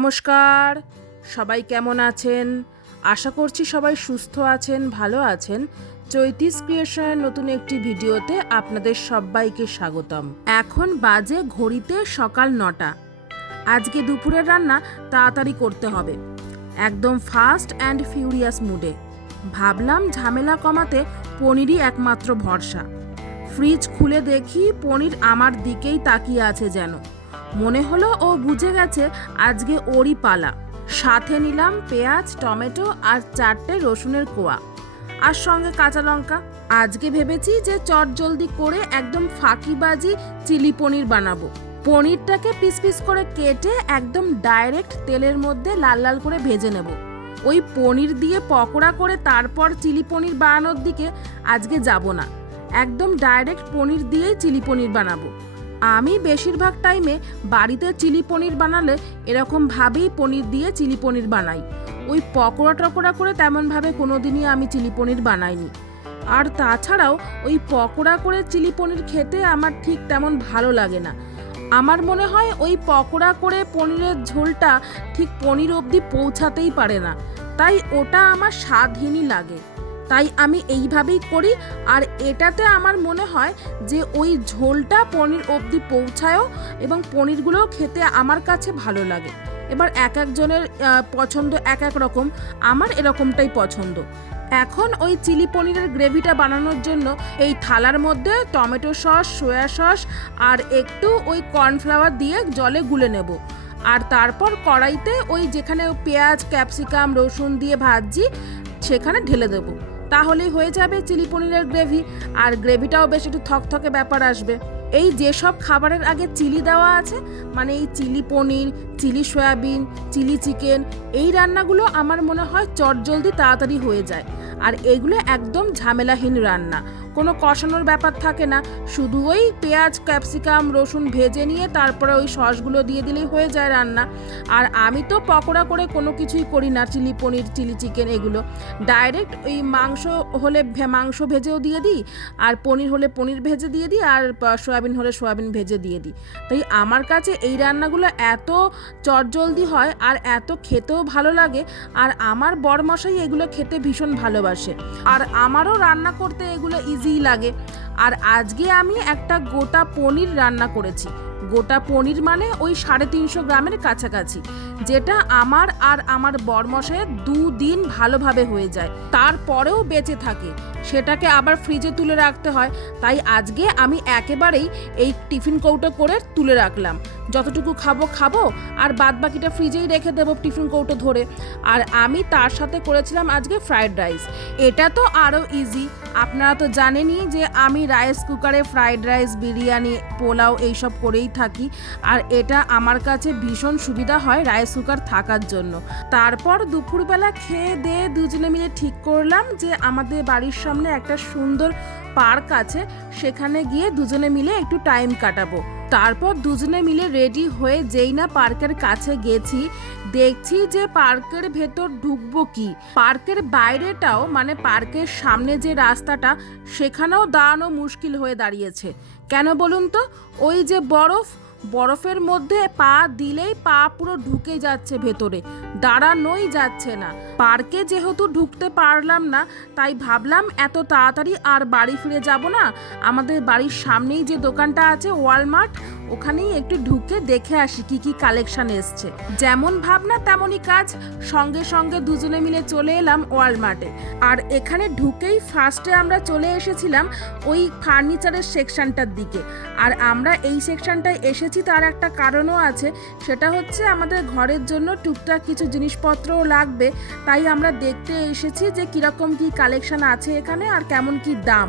নমস্কার। সবাই কেমন আছেন? আশা করছি সবাই সুস্থ আছেন, ভালো আছেন। চৈতিস ক্রিয়েশনের নতুন একটি ভিডিওতে আপনাদের সবাইকে স্বাগতম। এখন বাজে ঘড়িতে সকাল নটা। আজকে দুপুরের রান্না তাড়াতাড়ি করতে হবে। একদম ফাস্ট অ্যান্ড ফিউরিয়াস মুডে। ভাবলাম ঝামেলা কমাতে পনিরই একমাত্র ভরসা। ফ্রিজ খুলে দেখি পনির আমার দিকেই তাকিয়ে আছে যেন। মনে হলো ও বুঝে গেছে আজকে ওরই পালা। সাথে নিলাম পেঁয়াজ, টমেটো আর চারটে রসুনের কোয়া। আর সঙ্গে কাঁচা লঙ্কা। আজকে ভেবেছি যে চট জলদি করে একদম ফাঁকিবাজি চিলি পনির বানাবো। পনিরটাকে পিস পিস করে কেটে একদম ডাইরেক্ট তেলের মধ্যে লাল লাল করে ভেজে নেব। ওই পনির দিয়ে পকোড়া করে তারপর চিলি পনির বানানোর দিকে আজকে যাব না। একদম ডাইরেক্ট পনির দিয়েই চিলি পনির বানাবো। আমি বেশিরভাগ টাইমে বাড়িতে চিলি পনির বানালে এরকমভাবেই পনির দিয়ে চিলি পনির বানাই। ওই পকোড়া টকোড়া করে তেমনভাবে কোনোদিনই আমি চিলি পনির বানাইনি। আর তাছাড়াও ওই পকোড়া করে চিলি পনির খেতে আমার ঠিক তেমন ভালো লাগে না। আমার মনে হয় ওই পকোড়া করে পনিরের ঝোলটা ঠিক পনির অবধি পৌঁছাতেই পারে না। তাই ওটা আমার স্বাদহীনই লাগে। তাই আমি এইভাবেই করি। আর এটাতে আমার মনে হয় যে ওই ঝোলটা পনির অবধি পৌঁছায়ও এবং পনিরগুলোও খেতে আমার কাছে ভালো লাগে। এবার এক একজনের পছন্দ এক এক রকম। আমার এরকমটাই পছন্দ। এখন ওই চিলি পনিরের গ্রেভিটা বানানোর জন্য এই থালার মধ্যে টমেটো সস, সয়া সস আর একটু ওই কর্নফ্লাওয়ার দিয়ে জলে গুলে নেব। আর তারপর কড়াইতে ওই যেখানে পেঁয়াজ, ক্যাপসিকাম, রসুন দিয়ে ভাজছি, সেখানে ঢেলে দেবো। তাহলেই হয়ে যাবে চিলি পনিরের গ্রেভি। আর গ্রেভিটাও বেশ একটু থকথকে ব্যাপার আসবে। এই যেসব খাবারের আগে চিলি দেওয়া আছে মানে এই chilli paneer, chilli soyabean, chilli chicken, এই রান্নাগুলো আমার মনে হয় চটজলদি তাড়াতাড়ি হয়ে যায়। আর এগুলো একদম ঝামেলাহীন রান্না। কোনো কষানোর ব্যাপার থাকে না। শুধু ওই পেঁয়াজ, ক্যাপসিকাম, রসুন ভেজে নিয়ে তারপরে ওই সসগুলো দিয়ে দিলেই হয়ে যায় রান্না। আর আমি তো পকোড়া করে কোনো কিছুই করি না, চিলি পনির, চিলি চিকেন এগুলো। ডাইরেক্ট ওই মাংস হলে মাংস ভেজেও দিয়ে দিই, আর পনির হলে পনির ভেজে দিয়ে দিই, আর সয়াবিন হলে সয়াবিন ভেজে দিয়ে দিই। তাই আমার কাছে এই রান্নাগুলো এত চটজলদি হয় আর এত খেতেও ভালো লাগে, আর আমার বরমশাই এগুলো খেতে ভীষণ ভালোবাসে। আর আমারও রান্না করতে এগুলো ইজি লাগে। আর আজকে আমি একটা গোটা পনির রান্না করেছি। গোটা পনির মানে ওই সাড়ে তিনশো গ্রামের কাছাকাছি, যেটা আমার আর আমার বরমশাইয়ের দুদিন ভালোভাবে হয়ে যায়। তারপরেও বেঁচে থাকে। সেটাকে আবার ফ্রিজে তুলে রাখতে হয়। তাই আজকে আমি একেবারেই এই টিফিন কৌটো করে তুলে রাখলাম। যতটুকু খাব খাব, আর বাদ বাকিটা ফ্রিজেই রেখে দেবো টিফিন কৌটো ধরে। আর আমি তার সাথে করেছিলাম আজকে ফ্রায়েড রাইস। এটা তো আরও ইজি আপনারা তো জানেনই যে আমি রাইস কুকারে ফ্রায়েড রাইস, বিরিয়ানি, পোলাও এইসব করেই থাকি। আর এটা আমার কাছে ভীষণ সুবিধা হয় রাইস কুকার থাকার জন্য। তারপর দুপুরবেলা খেয়ে দিয়ে দুজনে মিলে ঠিক করলাম যে আমাদের বাড়ির সামনে একটা সুন্দর পার্ক আছে। সেখানে গিয়ে দুজনে মিলে একটু টাইম কাটাবো। তারপর দুজনে মিলে রেডি হয়ে যেই না পার্কের কাছে গেছি। দেখছি যে পার্কের ভেতর ঢুকবো কি। পার্কের বাইরেটাও মানে পার্কের সামনে যে রাস্তাটা, সেখানেও দাঁড়ানো মুশকিল হয়ে দাঁড়িয়েছে। কেন বলুন তো? ওই যে বরফ বরফের মধ্যে পা দিলেই পা পুরো ঢুকে যাচ্ছে ভেতরে, দাঁড়ানোই যাচ্ছে না। পার্কে যেহেতু ঢুকতে পারলাম না, তাই ভাবলাম এত তাড়াতাড়ি আর বাড়ি ফিরে যাব না। আমাদের বাড়ির সামনেই যে দোকানটা আছে, ওয়ালমার্ট, ওখানেই একটু ঢুকে দেখে আসি কি কি কালেকশন এসছে। যেমন ভাবনা, তেমনই কাজ। সঙ্গে সঙ্গে দুজনে মিলে চলে এলাম ওয়ালমার্টে। আর এখানে ঢুকেই ফার্স্টে আমরা চলে এসেছিলাম ওই ফার্নিচারের সেকশনটার দিকে। আর আমরা এই সেকশনটায় এসেছি তার একটা কারণও আছে। সেটা হচ্ছে আমাদের ঘরের জন্য টুকটাক কিছু জিনিসপত্রও লাগবে। তাই আমরা দেখতে এসেছি যে কীরকম কি কালেকশন আছে এখানে আর কেমন কি দাম।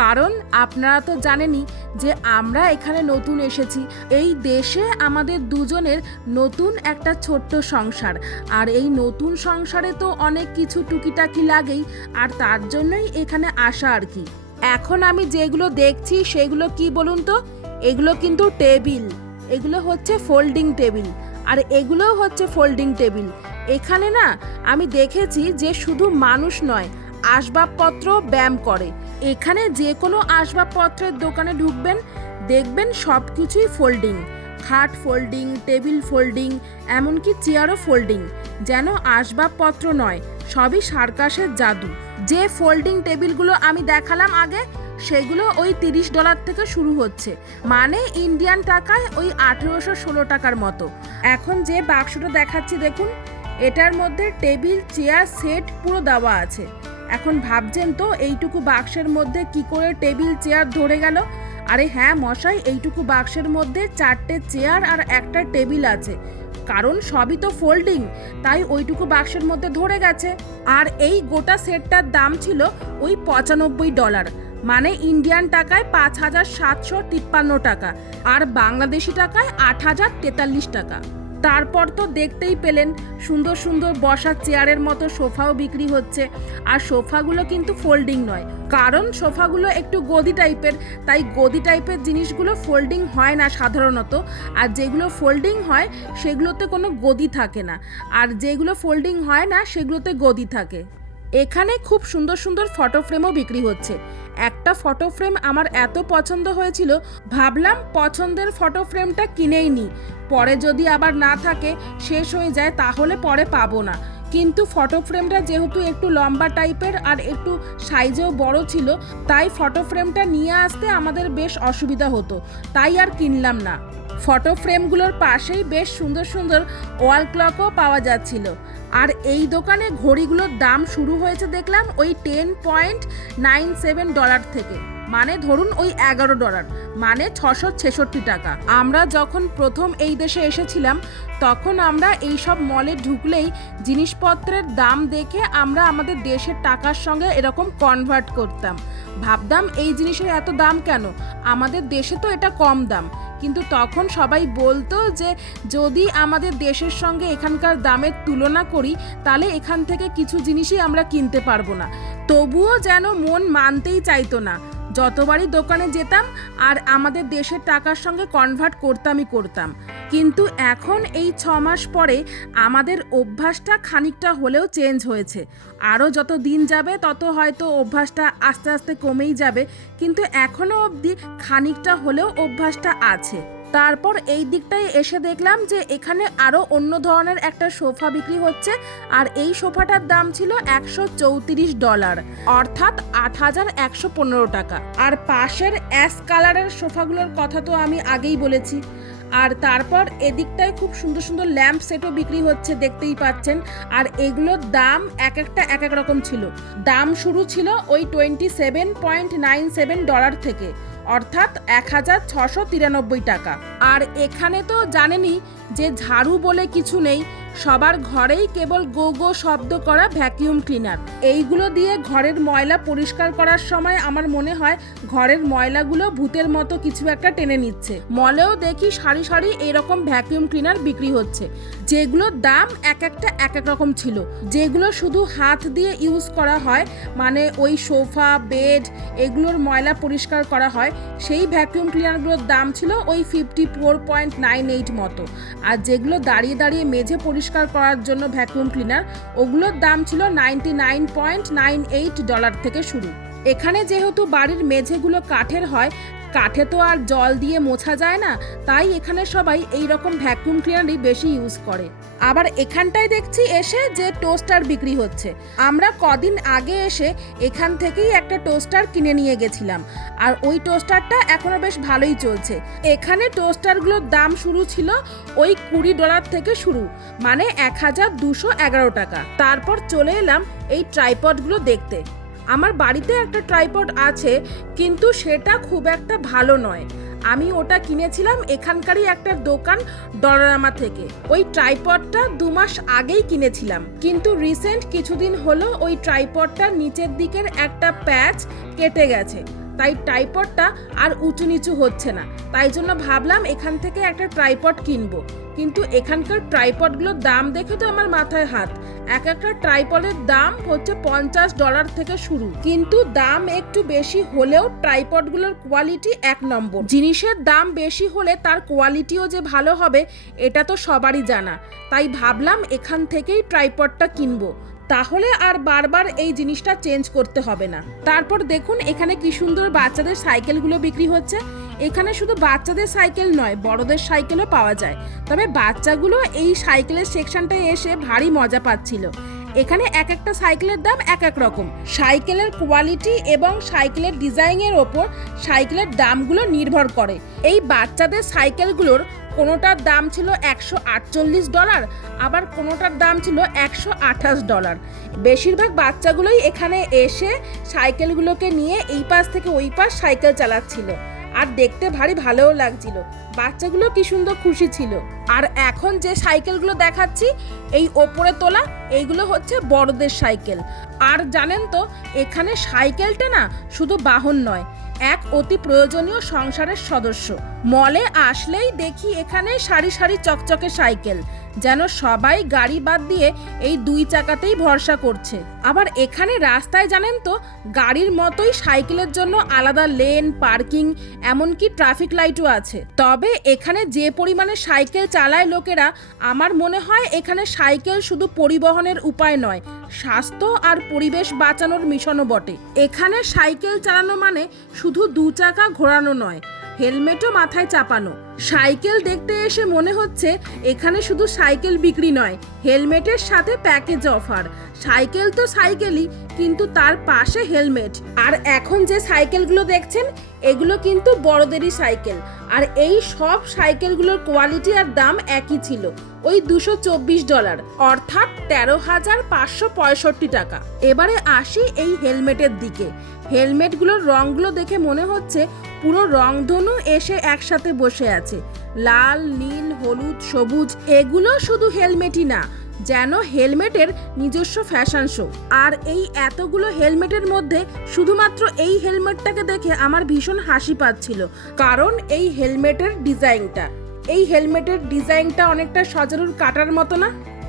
কারণ আপনারা তো জানেনই যে আমরা এখানে নতুন এসেছি। এই দেশে আমাদের দুজনের নতুন একটা ছোট্ট সংসার। আর এই নতুন সংসারে তো অনেক কিছু টুকিটাকি লাগেই। আর তার জন্যই এখানে আসা আর কি। এখন আমি যেগুলো দেখছি সেগুলো কি বলুন তো? এগুলো কিন্তু টেবিল। এগুলো হচ্ছে ফোল্ডিং টেবিল আর এগুলোও হচ্ছে ফোল্ডিং টেবিল এখানে না, আমি দেখেছি যে শুধু মানুষ নয়, আসবাবপত্র ব্যায়াম করে। এখানে যে কোনো আসবাবপত্রের দোকানে ঢুকবেন, দেখবেন সব কিছুই ফোল্ডিং খাট ফোল্ডিং টেবিল ফোল্ডিং এমনকি চেয়ারও ফোল্ডিং যেন আসবাবপত্র নয়, সবই সার্কাসের জাদু। যে ফোল্ডিং টেবিলগুলো আমি দেখালাম আগে সেগুলো ওই তিরিশ ডলার থেকে শুরু হচ্ছে। মানে ইন্ডিয়ান টাকায় ওই আঠেরোশো ষোলো টাকার মতো। এখন যে বাক্সটা দেখাচ্ছি দেখুন, এটার মধ্যে টেবিল, চেয়ার, সেট পুরো দেওয়া আছে। এখন ভাবছেন তো এইটুকু বাক্সের মধ্যে কি করে টেবিল, চেয়ার ধরে গেল? আরে হ্যাঁ মশাই, এইটুকু বাক্সের মধ্যে চারটে চেয়ার আর একটা টেবিল আছে। কারণ সবই তো ফোল্ডিং, তাই ওইটুকু বাক্সের মধ্যে ধরে গেছে। আর এই গোটা সেটটার দাম ছিল ওই পঁচানব্বই ডলার। মানে ইন্ডিয়ান টাকায় পাঁচ হাজার সাতশো তিপ্পান্ন টাকা আর বাংলাদেশি টাকায় আট হাজার তেতাল্লিশ টাকা। তারপর তো দেখতেই পেলেন সুন্দর সুন্দর বসার চেয়ারের মতো সোফাও বিক্রি হচ্ছে। আর সোফাগুলো কিন্তু ফোল্ডিং নয়, কারণ সোফাগুলো একটু গদি টাইপের, তাই গদি টাইপের জিনিসগুলো ফোল্ডিং হয় না সাধারণত। আর যেগুলো ফোল্ডিং হয়, সেগুলোতে কোনো গদি থাকে না। আর যেগুলো ফোল্ডিং হয় না, সেগুলোতে গদি থাকে। এখানে খুব সুন্দর সুন্দর ফটো ফ্রেমও বিক্রি হচ্ছে। একটা ফটো ফ্রেম আমার এত পছন্দ হয়েছিল, ভাবলাম পছন্দের ফটো ফ্রেমটা কিনেই নি। পরে যদি আবার না থাকে, শেষ হয়ে যায়, তাহলে পরে পাবো না। কিন্তু ফটো ফ্রেমটা যেহেতু একটু লম্বা টাইপের আর একটু সাইজেও বড় ছিল, তাই ফটো ফ্রেমটা নিয়ে আসতে আমাদের বেশ অসুবিধা হতো। তাই আর কিনলাম না। ফটো ফ্রেমগুলোর পাশেই বেশ সুন্দর সুন্দর ওয়াল ক্লকও পাওয়া যাচ্ছিল। আর এই দোকানে ঘড়িগুলোর দাম শুরু হয়েছে দেখলাম ওই ten point nine seven dollar থেকে। মানে ধরুন ওই এগারো ডলার মানে ছশো ছেষট্টি টাকা। আমরা যখন প্রথম এই দেশে এসেছিলাম, তখন আমরা এই সব মলে ঢুকলেই জিনিসপত্রের দাম দেখে আমরা আমাদের দেশের টাকার সঙ্গে এরকম কনভার্ট করতাম। ভাবতাম, এই জিনিসের এত দাম কেন? আমাদের দেশে তো এটা কম দাম। কিন্তু তখন সবাই বলতো যে, যদি আমাদের দেশের সঙ্গে এখানকার দামের তুলনা করি, তাহলে এখান থেকে কিছু জিনিসই আমরা কিনতে পারব না। তবুও যেন মন মানতেই চাইতো না। যতবারই দোকানে যেতাম আর আমাদের দেশের টাকার সঙ্গে কনভার্ট করতামই করতাম। কিন্তু এখন এই ছ মাস পরে আমাদের অভ্যাসটা খানিকটা হলেও চেঞ্জ হয়েছে। আরও যত দিন যাবে, তত হয়তো অভ্যাসটা আস্তে আস্তে কমেই যাবে। কিন্তু এখনও অবধি খানিকটা হলেও অভ্যাসটা আছে। তারপর এই দিকটায় এসে দেখলাম যে এখানে আরও অন্য ধরনের একটা সোফা বিক্রি হচ্ছে, আর এই সোফাটার দাম ছিল একশো চৌত্রিশ ডলার, অর্থাৎ আট হাজার একশো পনেরো টাকা। আর পাশের অ্যাশ কালারের সোফাগুলোর কথা তো আমি আগেই বলেছি। আর তারপর এদিকটায় খুব সুন্দর সুন্দর ল্যাম্প সেটও বিক্রি হচ্ছে, দেখতেই পাচ্ছেন। আর এগুলোর দাম এক একটা এক এক রকম ছিল। দাম শুরু ছিল ওই twenty seven point nine seven dollar থেকে। অর্থাৎ এক হাজার ছশো তিরানব্বই টাকা। আর এখানে তো জানেনই যে ঝাড়ু বলে কিছু নেই সবার ঘরেই কেবল গো গো শব্দ করা ভ্যাকিউম ক্লিনার। এইগুলো দিয়ে ঘরের ময়লা পরিষ্কার করার সময় আমার মনে হয় ঘরের ময়লাগুলো ভূতের মতো কিছু একটা টেনে নিচ্ছে। মলেও দেখি সারি সারি এরকম ভ্যাকিউম ক্লিনার বিক্রি হচ্ছে। যেগুলোর দাম এক একটা এক এক রকম ছিল। যেগুলো শুধু হাত দিয়ে ইউজ করা হয় মানে ওই সোফা, বেড এগুলোর ময়লা পরিষ্কার করা হয়, সেই ভ্যাকিউম ক্লিনারগুলোর দাম ছিল ওই fifty four point nine eight মতো। আর যেগুলো দাঁড়িয়ে দাঁড়িয়ে মেঝে পরিষ্কার করার জন্য ভ্যাকুয়াম ক্লিনার। ওগুলোর দাম ছিল ninety nine point nine eight dollar থেকে শুরু। এখানে যেহেতু বাড়ির মেঝেগুলো কাঠের হয় কাঠে তো আর জল দিয়ে মোছা যায় না, তাই এখানে সবাই এই রকম ভ্যাকুয়াম ক্লিনারই বেশি ইউজ করে। আবার এখানটায় দেখছি এসে যে টোস্টার বিক্রি হচ্ছে। আমরা কদিন আগে এসে এখান থেকেই একটা টোস্টার কিনে নিয়ে গেছিলাম, আর ওই টোস্টারটা এখনও বেশ ভালোই চলছে। এখানে টোস্টারগুলোর দাম শুরু ছিল ওই কুড়ি ডলার থেকে শুরু মানে এক হাজার দুশো এগারো টাকা। তারপর চলে এলাম এই ট্রাইপডগুলো দেখতে। আমার বাড়িতে একটা ট্রাইপড আছে, কিন্তু সেটা খুব একটা ভালো নয়। আমি ওটা কিনেছিলাম এখানকারই একটা দোকান ডলারামা থেকে। ওই ট্রাইপডটা দু মাস আগেই কিনেছিলাম। কিন্তু রিসেন্ট কিছুদিন হলো ওই ট্রাইপডটার নিচের দিকের একটা প্যাচ কেটে গেছে। তাই ট্রাইপডটা আর উঁচু নিচু হচ্ছে না। তাই জন্য ভাবলাম এখান থেকে একটা ট্রাইপড কিনবো। কিন্তু এখানকার ট্রাইপডগুলোর দাম দেখে তো আমার মাথায় হাত। এক একটা ট্রাইপডের দাম হচ্ছে পঞ্চাশ ডলার থেকে শুরু। কিন্তু দাম একটু বেশি হলেও ট্রাইপডগুলোর কোয়ালিটি এক নম্বর। জিনিসের দাম বেশি হলে তার কোয়ালিটিও যে ভালো হবে, এটা তো সবারই জানা। তাই ভাবলাম এখান থেকেই ট্রাইপডটা কিনবো। তাহলে আর বারবার এই জিনিসটা চেঞ্জ করতে হবে না। তারপর দেখুন এখানে কি সুন্দর বাচ্চাদের সাইকেলগুলো বিক্রি হচ্ছে। এখানে শুধু বাচ্চাদের সাইকেল নয়, বড়দের সাইকেলও পাওয়া যায়। তবে বাচ্চাগুলো এই সাইকেলের সেকশনটায় এসে ভারী মজা পাচ্ছিল। এখানে এক একটা সাইকেলের দাম এক এক রকম। সাইকেলের কোয়ালিটি এবং সাইকেলের ডিজাইনের ওপর সাইকেলের দামগুলো নির্ভর করে। এই বাচ্চাদের সাইকেলগুলোর কোনোটার দাম ছিল একশো আটচল্লিশ ডলার, আবার কোনোটার দাম ছিল একশো আঠাশ ডলার। বেশিরভাগ বাচ্চাগুলোই এখানে এসে সাইকেলগুলোকে নিয়ে এই পাশ থেকে ওই পাশ সাইকেল চালাচ্ছিল। আর দেখতে ভারী ভালোও লাগছিল। বাচ্চাগুলো কি সুন্দর খুশি ছিল। আর এখন যে সাইকেলগুলো দেখাচ্ছি, এই ওপরে তোলা, এইগুলো হচ্ছে বড়দের সাইকেল। আর জানেন তো, এখানে সাইকেলটা না শুধু বাহন নয় এক অতি প্রয়োজনীয় সংসারের সদস্য। মলে আসলেই দেখি এখানে সারি সারি চকচকে সাইকেল। যেন সবাই গাড়ি বাদ দিয়ে এই দুই চাকাতেই ভরসা করছে। আবার এখানে রাস্তায় জানেন তো, গাড়ির মতোই সাইকেলের জন্য আলাদা লেন, পার্কিং, এমনকি ট্রাফিক লাইটও আছে। তবে এখানে যে পরিমাণে সাইকেল চালায় লোকেরা, আমার মনে হয় এখানে সাইকেল শুধু পরিবহনের উপায় নয়, স্বাস্থ্য আর পরিবেশ বাঁচানোর মিশনও বটে। এখানে সাইকেল চালানো মানে শুধু দু চাকা ঘোরানো নয়, হেলমেটও মাথায় চাপানো। সাইকেল দেখতে এসে মনে হচ্ছে এখানে শুধু সাইকেল বিক্রি নয়, হেলমেটের সাথে প্যাকেজ অফার সাইকেল তো সাইকেলই, কিন্তু তার পাশে হেলমেট। আর এখন যে সাইকেলগুলো দেখছেন, এগুলো কিন্তু বড়দেরই সাইকেল। আর এই সব সাইকেলগুলোর কোয়ালিটি আর দাম একই ছিল, ওই দুশো চব্বিশ ডলার অর্থাৎ তেরো হাজার পাঁচশো পঁয়ষট্টি টাকা। এবারে আসি এই হেলমেটের দিকে। হেলমেটগুলোর রঙগুলো দেখে মনে হচ্ছে পুরো রংধনু এসে একসাথে বসে আছে। লাল, নীল, হলুদ, সবুজ, এগুলো শুধু হেলমেটই না, যেন হেলমেটের নিজস্ব ফ্যাশন শো। আর এই এতগুলো হেলমেটের মধ্যে শুধুমাত্র এই হেলমেটটাকে দেখে আমার ভীষণ হাসি পাচ্ছিল, কারণ এই হেলমেটের ডিজাইনটা। এই হেলমেটের ডিজাইনটা অনেকটা সজারুর কাটার মতো না?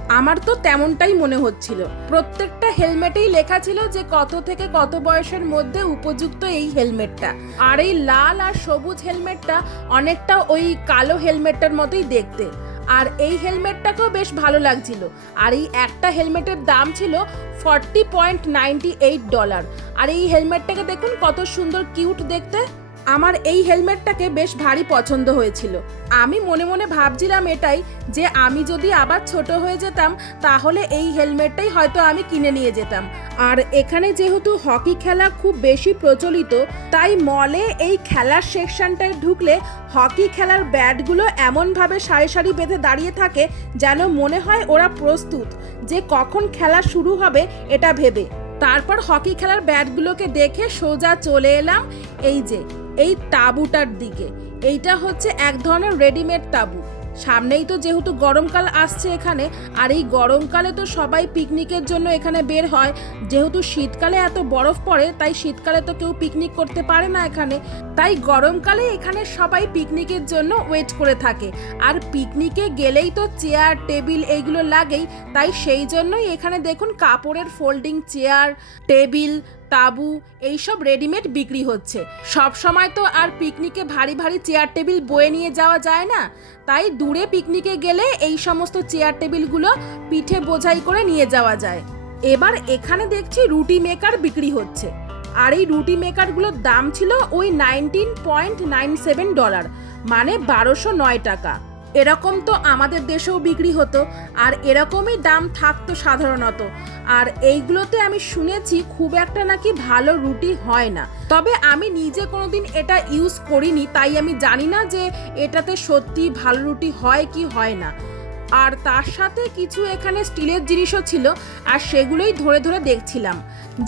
আমার তো তেমনটাই মনে হচ্ছিল। প্রত্যেকটা হেলমেটেই লেখা ছিল যে কত থেকে কত বয়সের মধ্যে উপযুক্ত এই হেলমেটটা। আর এই লাল আর সবুজ হেলমেটটা অনেকটা ওই কালো হেলমেটটার মতোই দেখতে। আর এই হেলমেটটাকেও বেশ ভালো লাগছিল। আর এই একটা হেলমেটের দাম ছিল forty point ninety eight dollar. আর এই হেলমেটটাকে দেখুন কত সুন্দর কিউট দেখতে। আমার এই হেলমেটটাকে বেশ ভারী পছন্দ হয়েছিল। আমি মনে মনে ভাবছিলাম এটাই যে আমি যদি আবার ছোট হয়ে যেতাম, তাহলে এই হেলমেটটাই হয়তো আমি কিনে নিয়ে যেতাম। আর এখানে যেহেতু হকি খেলা খুব বেশি প্রচলিত, তাই মলে এই খেলার সেকশনটায় ঢুকলে হকি খেলার ব্যাটগুলো এমনভাবে সারি সারি বেঁধে দাঁড়িয়ে থাকে যেন মনে হয় ওরা প্রস্তুত যে কখন খেলা শুরু হবে এটা ভেবে। তারপর হকি খেলার ব্যাটগুলোকে দেখে সোজা চলে এলাম। এই যে এই তাঁবুটার দিকে। এইটা হচ্ছে এক ধরনের রেডিমেড তাঁবু। সামনেই তো যেহেতু গরমকাল আসছে এখানে, আর এই গরমকালে তো সবাই পিকনিকের জন্য এখানে বের হয়। যেহেতু শীতকালে এত বরফ পড়ে, তাই শীতকালে তো কেউ পিকনিক করতে পারে না এখানে। তাই গরমকালে এখানে সবাই পিকনিকের জন্য ওয়েট করে থাকে। আর পিকনিকে গেলেই তো চেয়ার টেবিল এইগুলো লাগেই। তাই সেই জন্যই এখানে দেখুন কাপড়ের ফোল্ডিং চেয়ার টেবিল তাবু, এইসব রেডিমেড বিক্রি হচ্ছে। সব সময় তো আর পিকনিকে ভারী ভারী চেয়ার টেবিল বয়ে নিয়ে যাওয়া যায় না। তাই দূরে পিকনিকে গেলে এই সমস্ত চেয়ার টেবিলগুলো পিঠে বোঝাই করে নিয়ে যাওয়া যায়। এবার এখানে দেখছি রুটি মেকার বিক্রি হচ্ছে। আর এই রুটি মেকারগুলোর দাম ছিল ওই nineteen point nine seven dollar মানে বারোশো নয় টাকা। এরকম তো আমাদের দেশেও বিক্রি হতো, আর এরকমই দাম থাকতো সাধারণত। আর এইগুলোতে আমি শুনেছি খুব একটা নাকি ভালো রুটি হয় না। তবে আমি নিজে কোনোদিন এটা ইউজ করিনি, তাই আমি জানি না যে এটাতে সত্যি ভালো রুটি হয় কি হয় না। আর তার সাথে কিছু এখানে স্টিলের জিনিসও ছিল, আর সেগুলোই ধরে ধরে দেখছিলাম।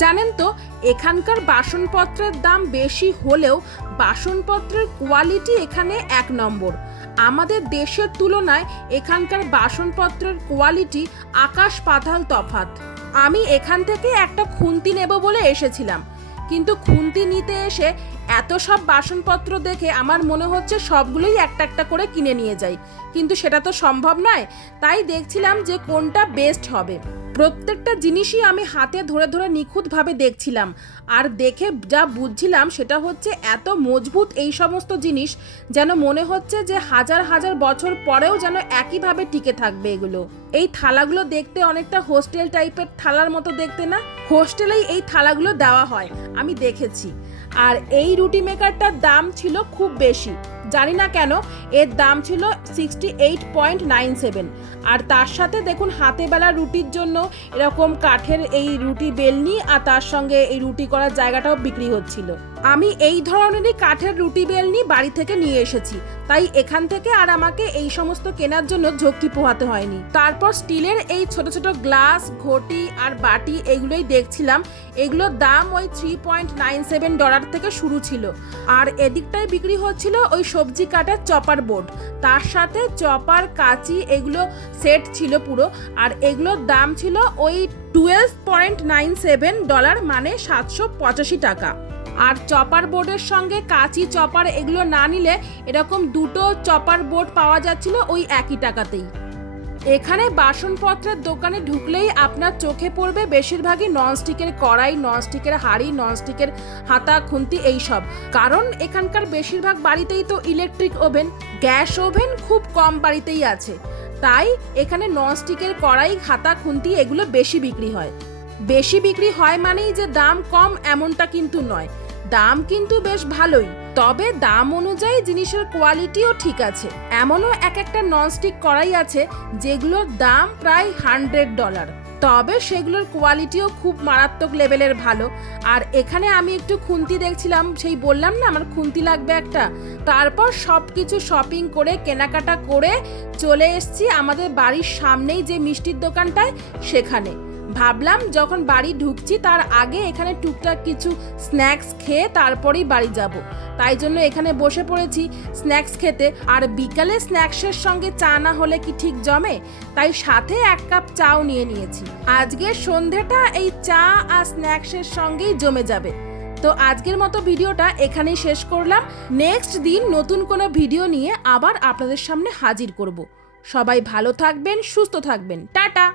জানেন তো, এখানকার বাসনপত্রের দাম বেশি হলেও বাসনপত্রের কোয়ালিটি এখানে এক নম্বর। আমাদের দেশের তুলনায় এখানকার বাসনপত্রের কোয়ালিটি আকাশ পাতাল তফাত আমি এখান থেকে একটা খুন্তি নেব বলে এসেছিলাম। কিন্তু খুন্তি নিতে এসে এত সব বাসনপত্র দেখে আমার মনে হচ্ছে সবগুলোই একটা একটা করে কিনে নিয়ে যাই। কিন্তু সেটা তো সম্ভব নয়। তাই দেখছিলাম যে কোনটা বেস্ট হবে। প্রত্যেকটা জিনিসই আমি হাতে ধরে ধরে নিখুঁতভাবে দেখছিলাম। আর দেখে যা বুঝছিলাম সেটা হচ্ছে এত মজবুত এই সমস্ত জিনিস যেন মনে হচ্ছে যে হাজার হাজার বছর পরেও যেন একইভাবে টিকে থাকবে এগুলো। এই থালাগুলো দেখতে অনেকটা হোস্টেল টাইপের থালার মতো দেখতে না? হোস্টেলেই এই থালাগুলো দেওয়া হয়। আমি দেখেছি। আর এই রুটি মেকারটার দাম ছিল খুব বেশি। জানি না কেন, এর দাম ছিল sixty eight point nine seven আর তার সাথে দেখুন, হাতে বেলা রুটির জন্য এরকম কাঠের এই রুটি বেলনি আর তার সঙ্গে এই রুটি করার জায়গাটাও বিক্রি হচ্ছিল। আমি এই ধরনেরই কাঠের রুটি বেলনি বাড়ি থেকে নিয়ে এসেছি। তাই এখান থেকে আর আমাকে এই সমস্ত কেনার জন্য ঝক্কি পোহাতে হয়নি। তারপর স্টিলের এই ছোট ছোট গ্লাস, ঘটি আর বাটি এগুলোই দেখছিলাম। এগুলোর দাম ওই three point nine seven dollar থেকে শুরু ছিল। আর এদিকটায় বিক্রি হচ্ছিল ওই সবজি কাটার চপার বোর্ড। তার সাথে চপার, কাঁচি, এগুলো সেট ছিল পুরো। আর এগুলোর দাম ছিল ওই twelve point nine seven dollar মানে সাতশো পঁচাশি টাকা। আর চপার বোর্ডের সঙ্গে কাঁচি, চপার, এগুলো না নিলে এরকম দুটো চপার বোর্ড পাওয়া যাচ্ছিল ওই একই টাকাতেই। এখানে বাসনপত্রের দোকানে ঢুকলেই আপনার চোখে পড়বে বেশিরভাগই ননস্টিকের কড়াই, ননস্টিকের হাঁড়ি, ননস্টিকের হাতা, খুন্তি, এইসব। কারণ এখানকার বেশিরভাগ বাড়িতেই তো ইলেকট্রিক ওভেন, গ্যাস ওভেন খুব কম বাড়িতেই আছে। তাই এখানে ননস্টিকের কড়াই, হাতা, খুন্তি এগুলো বেশি বিক্রি হয়। বেশি বিক্রি হয় মানেই যে দাম কম এমনটা কিন্তু নয়। দাম কিন্তু বেশ ভালোই। তবে দাম অনুযায়ী জিনিসের কোয়ালিটিও ঠিক আছে। এমনও এক একটা ননস্টিক কড়াই আছে যেগুলোর দাম প্রায় হান্ড্রেড ডলার। তবে সেগুলোর কোয়ালিটিও খুব মারাত্মক লেভেলের ভালো। আর এখানে আমি একটু খুন্তি দেখছিলাম, সেই বললাম না আমার খুন্তি লাগবে একটা? তারপর সব কিছু শপিং করে, কেনাকাটা করে চলে এসেছি আমাদের বাড়ির সামনেই যে মিষ্টির দোকানটায়, সেখানে। ভাবলাম যখন বাড়ি ঢুকছি তার আগে এখানে টুকটাক কিছু স্ন্যাক্স খেয়ে তারপরেই বাড়ি যাব। তাই জন্য এখানে বসে পড়েছি স্ন্যাক্স খেতে। আর বিকালে স্ন্যাক্সের সঙ্গে চা না হলে কি ঠিক জমে? তাই সাথে এক কাপ চাও নিয়ে নিয়েছি। আজকের সন্ধেটা এই চা আর স্ন্যাক্সের সঙ্গেই জমে যাবে। তো আজকের মতো ভিডিওটা এখানেই শেষ করলাম। নেক্সট দিন নতুন কোনো ভিডিও নিয়ে আবার আপনাদের সামনে হাজির করব। সবাই ভালো থাকবেন, সুস্থ থাকবেন। টাটা!